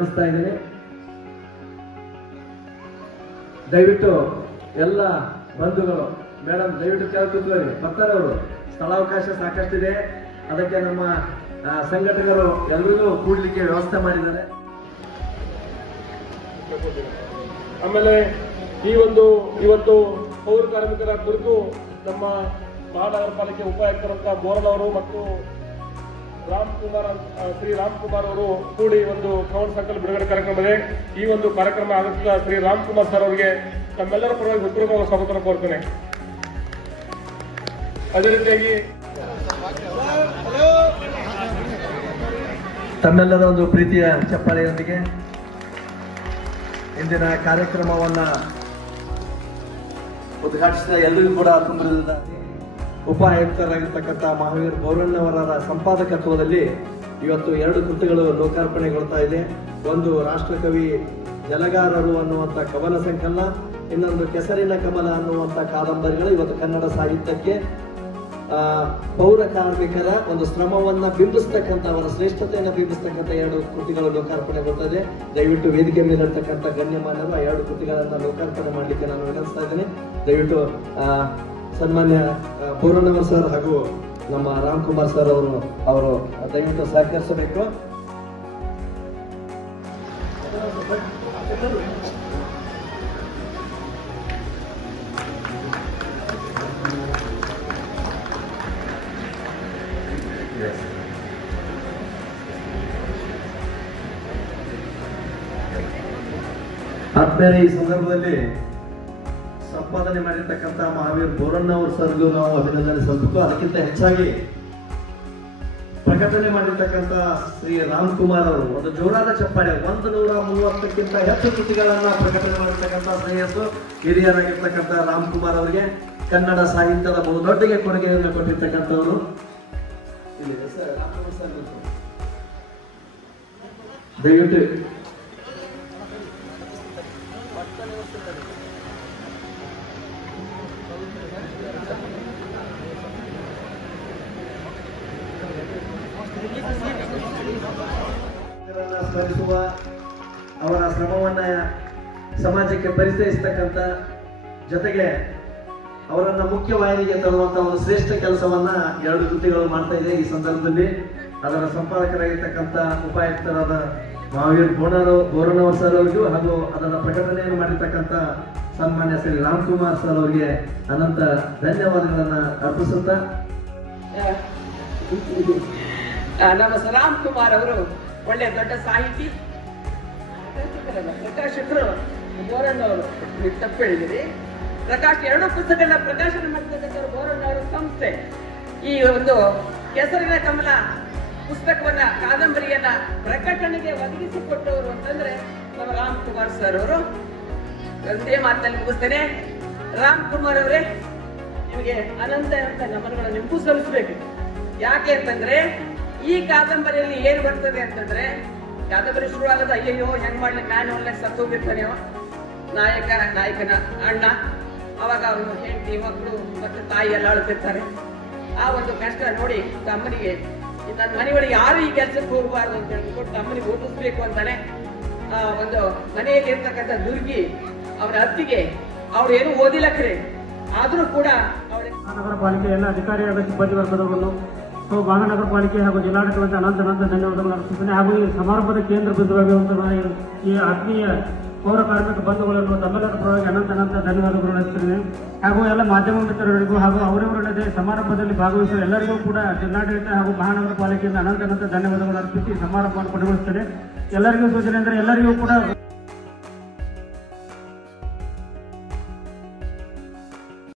ಇದ್ದೀನಿ. ದಯವಿಟ್ಟು ಎಲ್ಲ ಬಂಧುಗಳು ಮೇಡಮ್ ದಯವಿಟ್ಟು ಕೆಳಗೆ ಕೂತ್ಕೊಳ್ಳಿ, ಬರ್ತಾರೆ ಅವರು. ಸ್ಥಳಾವಕಾಶ ಸಾಕಷ್ಟಿದೆ, ಅದಕ್ಕೆ ನಮ್ಮ ಸಂಘಟಕರು ಎಲ್ಲರಿಗೂ ಕೂಡ್ಲಿಕ್ಕೆ ವ್ಯವಸ್ಥೆ ಮಾಡಿದ್ದಾರೆ. ಆಮೇಲೆ ಇವತ್ತು ಪೌರ ಕಾರ್ಮಿಕರ ಕುರಿತು ನಮ್ಮ ಮಹಾನಗರ ಪಾಲಿಕೆ ಉಪಾಯುಕ್ತರಂತ ಬೋರನ್ ಅವರು ಮತ್ತು ಶ್ರೀ ರಾಮ್ಕುಮಾರ್ ಅವರು ಕೂಡಿ ಒಂದು ಕವನ ಸಂಕಲ್ಪ ಬಿಡುಗಡೆ ಕಾರ್ಯಕ್ರಮ ಇದೆ. ಈ ಒಂದು ಕಾರ್ಯಕ್ರಮ ಆಗುತ್ತಾ ಶ್ರೀ ರಾಮ್ಕುಮಾರ್ ಸರ್ ಅವರಿಗೆ ತಮ್ಮೆಲ್ಲರ ಪರವಾಗಿ ಹೃತ್ಪೂರ್ವಕ ಸ್ವಾಗತ ಕೋರ್ತೇನೆ. ಅದೇ ರೀತಿಯಾಗಿ ತಮ್ಮೆಲ್ಲರ ಒಂದು ಪ್ರೀತಿಯ ಚಪ್ಪಾಳೆಯೊಂದಿಗೆ ಇಂದಿನ ಕಾರ್ಯಕ್ರಮವನ್ನ ಉದ್ಘಾಟಿಸಿದ ಎಲ್ಲರಿಗೂ ಕೂಡ ತುಂಬದಿಂದ ಉಪಾಯುಕ್ತರಾಗಿರ್ತಕ್ಕಂಥ ಮಹಾವೀರ್ ಬೋರಣ್ಣವರ ಸಂಪಾದಕತ್ವದಲ್ಲಿ ಇವತ್ತು 2 ಕೃತಿಗಳು ಲೋಕಾರ್ಪಣೆಗೊಳ್ತಾ ಇದೆ. ಒಂದು ರಾಷ್ಟ್ರಕವಿ ಜಲಗಾರರು ಅನ್ನುವಂಥ ಕವನ ಸಂಕಲನ, ಇನ್ನೊಂದು ಕೆಸರಿನ ಕಮಲ ಅನ್ನುವಂಥ ಕಾದಂಬರಿಗಳು ಇವತ್ತು ಕನ್ನಡ ಸಾಹಿತ್ಯಕ್ಕೆ ಪೌರ ಕಾರ್ಮಿಕರ ಒಂದು ಶ್ರಮವನ್ನ ಬಿಂಬಿಸ್ತಕ್ಕಂಥ, ಅವರ ಶ್ರೇಷ್ಠತೆಯನ್ನು ಬಿಂಬಿಸ್ತಕ್ಕಂಥ 2 ಕೃತಿಗಳು ಲೋಕಾರ್ಪಣೆಗೊಳ್ತಾ ಇದೆ. ದಯವಿಟ್ಟು ವೇದಿಕೆ ಮೇಲಿರ್ತಕ್ಕಂಥ ಗಣ್ಯಮಾನ್ಯರು ಆ 2 ಕೃತಿಗಳನ್ನ ಲೋಕಾರ್ಪಣೆ ಮಾಡಲಿಕ್ಕೆ ನಾನು ವಿನಂತಿಸ್ತಾ ಇದ್ದೇನೆ. ದಯವಿಟ್ಟು ಸನ್ಮಾನ್ಯ ಬೋರಣ್ಣವರ್ ಸರ್ ಹಾಗೂ ನಮ್ಮ ರಾಮ್ಕುಮಾರ್ ಸರ್ ಅವರು ದಯವಿಟ್ಟು ಸಹಕರಿಸಬೇಕು. ಆದ್ಮೇಲೆ ಈ ಸಂದರ್ಭದಲ್ಲಿ ಸಂಪಾದನೆ ಮಾಡಿರ್ತಕ್ಕಂಥ ಮಹಾವೀರ್ ಬೋರಣ್ಣವರ್ ಸರ್ಗೂ ನಾವು ಅಭಿನಂದನೆ ಸಲ್ಲಿಸಬೇಕು. ಅದಕ್ಕಿಂತ ಹೆಚ್ಚಾಗಿ ಪ್ರಕಟಣೆ ಮಾಡಿರ್ತಕ್ಕಂಥ ಶ್ರೀ ರಾಮ್ಕುಮಾರ್ ಅವರು ಒಂದು ಜೋರಾದ ಚಪ್ಪಾಳೆ, 130ಕ್ಕಿಂತ ಹೆಚ್ಚು ಕೃತಿಗಳನ್ನ ಪ್ರಕಟಣೆ ಮಾಡಿರ್ತಕ್ಕಂಥ ಶ್ರೇಯಸ್ಸು ಹಿರಿಯರಾಗಿರ್ತಕ್ಕಂಥ ರಾಮ್ಕುಮಾರ್ ಅವರಿಗೆ ಕನ್ನಡ ಸಾಹಿತ್ಯದ ಬಹುದೊಡ್ಡ ಕೊಡುಗೆಯನ್ನು ಕೊಟ್ಟಿರ್ತಕ್ಕಂಥವರು. ದಯವಿಟ್ಟು ಸ್ಮರಿಸುವ, ಅವರ ಶ್ರಮವನ್ನ ಸಮಾಜಕ್ಕೆ ಪರಿಚಯಿಸತಕ್ಕಂಥ ಜೊತೆಗೆ ಅವರನ್ನ ಮುಖ್ಯವಾಹಿನಿಗೆ ತರುವಂತ ಒಂದು ಶ್ರೇಷ್ಠ ಕೆಲಸವನ್ನ 2 ಕೃತಿಗಳು ಮಾಡ್ತಾ ಇದೆ. ಈ ಸಂದರ್ಭದಲ್ಲಿ ಅದರ ಸಂಪಾದಕರಾಗಿರ್ತಕ್ಕಂಥ ಉಪಾಯುಕ್ತರಾದ ಮಹಾವೀರ್ ಬೋರಣ್ಣವರ್ ಸರ್ ಅವರಿಗೂ ಹಾಗೂ ಅದರ ಪ್ರಕಟಣೆಯನ್ನು ಮಾಡಿರ್ತಕ್ಕಂಥ ಸನ್ಮಾನ್ಯ ಶ್ರೀ ರಾಮ್ಕುಮಾರ್ ಸರ್ ಅವರಿಗೆ ಅನಂತ ಧನ್ಯವಾದಗಳನ್ನ ಅರ್ಪಿಸುತ್ತಾ, ನಮ್ಮ ರಾಮ್ಕುಮಾರ್ ಅವರು ಒಳ್ಳೆ ದೊಡ್ಡ ಸಾಹಿತಿ, ಪ್ರಕಾಶಕರು ಬೋರಣ್ಣವರು ತಪ್ಪು ಹೇಳಿದಿರಿ. ಪ್ರಕಾಶ್ 2 ಪುಸ್ತಕಗಳನ್ನ ಪ್ರಕಾಶನ ಮಾಡಿರ್ತಕ್ಕಂಥವ್ರು ಬೋರಣ್ಣವರ ಸಂಸ್ಥೆ. ಈ ಒಂದು ಕೆಸರಿನ ಕಮಲ ಪುಸ್ತಕವನ್ನ, ಕಾದಂಬರಿಯನ್ನ ಪ್ರಕಟಣೆಗೆ ಒದಗಿಸಿಕೊಟ್ಟವರು ಅಂತಂದ್ರೆ ನಮ್ಮ ರಾಮ್ಕುಮಾರ್ ಸರ್ ಅವರು. ಒಂದೇ ಮಾತಲ್ಲಿ ಮುಗಿಸ್ತೇನೆ. ರಾಮ್ಕುಮಾರ್ ಅವರೇ, ನಿಮಗೆ ಅನಂತ ನಮನಗಳನ್ನು ನಿಮಗೂ ಸಲ್ಲಿಸಬೇಕು. ಯಾಕೆ ಅಂತಂದ್ರೆ ಈ ಕಾದಂಬರಿಯಲ್ಲಿ ಏನ್ ಬರ್ತದೆ ಅಂತಂದ್ರೆ, ಕಾದಂಬರಿ ಶುರು ಆಗದ ಅಯ್ಯಯ್ಯೋ ಹೆಂಗ್ ಮಾಡ್ಲಿ, ನಾನು ಒಳ್ಳೆ ಸತ್ತೋಗಿರ್ತಾನೆ ನಾಯಕನ ಅಣ್ಣ. ಅವಾಗ ಅವನು ಹೆಂಡತಿ ಮಕ್ಕಳು ಮತ್ತೆ ತಾಯಿ ಎಲ್ಲ ಅಳ್ತಿರ್ತಾರೆ. ಆ ಒಂದು ಕಷ್ಟ ನೋಡಿ ತಮ್ಮನಿಗೆ, ನನ್ನ ಮನೆಯೊಳಗೆ ಯಾರು ಈ ಕೆಲಸಕ್ಕೆ ಹೋಗಬಾರ್ದು ಅಂತ ಹೇಳ್ಬಿಟ್ಟು ತಮ್ಮನಿಗೆ ಓದಿಸ್ಬೇಕು ಅಂತಾನೆ ಒಂದು ಮನೆಯಲ್ಲಿ ಇರ್ತಕ್ಕಂಥ ದುರ್ಗಿ ಅವರ ಅತ್ತಿಗೆ, ಅವ್ರು ಏನು ಓದಿಲ್ಲ ಖರೆ, ಆದ್ರೂ ಕೂಡ ಅವಳಿಗೆ ಮಹಾನಗರ ಪಾಲಿಕೆ ಎಲ್ಲ ಅಧಿಕಾರಿಯಾದ ಸಿಬ್ಬಂದಿ ವರ್ಗದವರನ್ನು ಮಹಾನಗರ ಪಾಲಿಕೆ ಹಾಗೂ ಜಿಲ್ಲಾಡಳಿತಕ್ಕೆ ಅನಂತ ಧನ್ಯವಾದಗಳು ಅರ್ಪಿಸುತ್ತೇನೆ. ಹಾಗೂ ಈ ಸಮಾರಂಭದ ಕೇಂದ್ರ ಬಿಂದುವಾಗಿರುವಂತಹ ಈ ಆತ್ಮೀಯ ಪೌರ ಕಾರ್ಮಿಕ ಬಂಧುಗಳನ್ನು ತಮ್ಮೆಲ್ಲರ ಪರವಾಗಿ ಅನಂತ ಧನ್ಯವಾದಗಳು ಅರ್ಪಿಸುತ್ತೇನೆ. ಹಾಗೂ ಎಲ್ಲ ಮಾಧ್ಯಮ ಮಿತ್ರರಿಗೂ ಹಾಗೂ ಅವರವರಲ್ಲದೆ ಸಮಾರಂಭದಲ್ಲಿ ಭಾಗವಹಿಸುವ ಎಲ್ಲರಿಗೂ ಕೂಡ ಜಿಲ್ಲಾಡಳಿತ ಹಾಗೂ ಮಹಾನಗರ ಪಾಲಿಕೆಯಿಂದ ಅನಂತ ಧನ್ಯವಾದಗಳು ಅರ್ಪಿಸಿ ಸಮಾರಂಭವನ್ನು ಕೊನೆಗೊಳಿಸುತ್ತೇನೆ. ಎಲ್ಲರಿಗೂ ಸೂಚನೆ ಅಂದರೆ ಎಲ್ಲರಿಗೂ ಕೂಡ